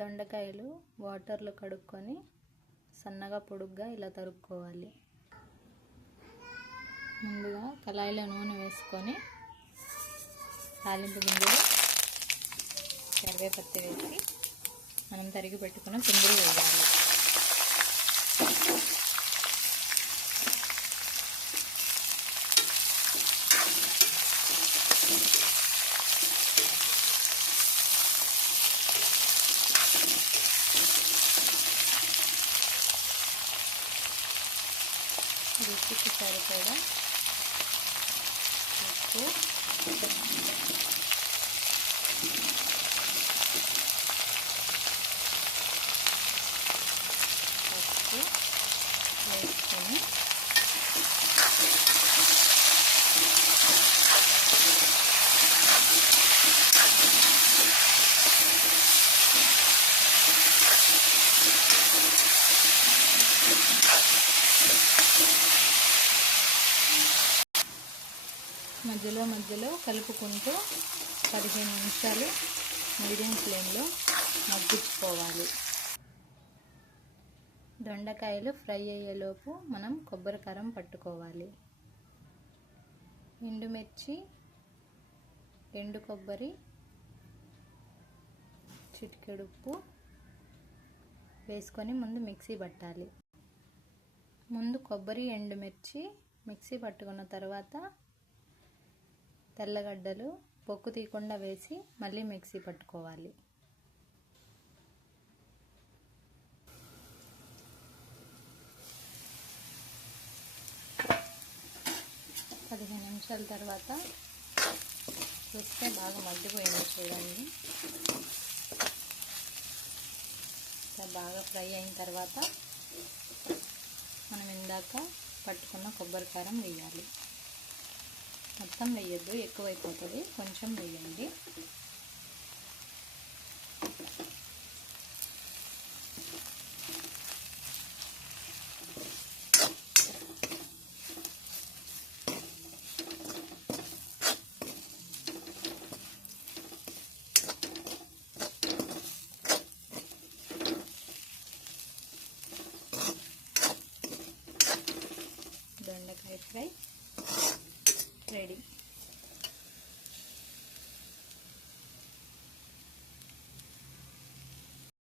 దొండకాయలు వాటర్లో కడుక్కొని సన్నగా పొడుగ్గా ఇలా తరుక్కోవాలి. ముందుగా కళాయిలో నూనె వేసుకొని తాలింపు గింజలు కరివేపత్తి వేసి మనం తరిగి పెట్టుకున్న కుందులు వేయాలి. రుచికి సరిపడా ఉప్పు, వేసుకొని మధ్యలో కలుపుకుంటూ 15 నిమిషాలు మీడియం ఫ్లేమ్లో మగ్గించుకోవాలి. దొండకాయలు ఫ్రై అయ్యేలోపు మనం కొబ్బరి కారం పట్టుకోవాలి. ఎండుమిర్చి, ఎండు కొబ్బరి, చిటికెడు ఉప్పు వేసుకొని ముందు మిక్సీ పట్టాలి. ముందు కొబ్బరి, ఎండుమిర్చి మిక్సీ పట్టుకున్న తర్వాత తెల్లగడ్డలు పొక్కు తీయకుండా వేసి మళ్ళీ మిక్సీ పట్టుకోవాలి. పదిహేను నిమిషాల తర్వాత చూస్తే బాగా మగ్గిపోయింది చూడండి. బాగా ఫ్రై అయిన తర్వాత మనం ఇందాక పట్టుకున్న కొబ్బరి కారం వేయాలి. మొత్తం వేయద్దు, ఎక్కువైపోతుంది, కొంచెం వేయండి. దొండకాయ ఫ్రై రెడీ.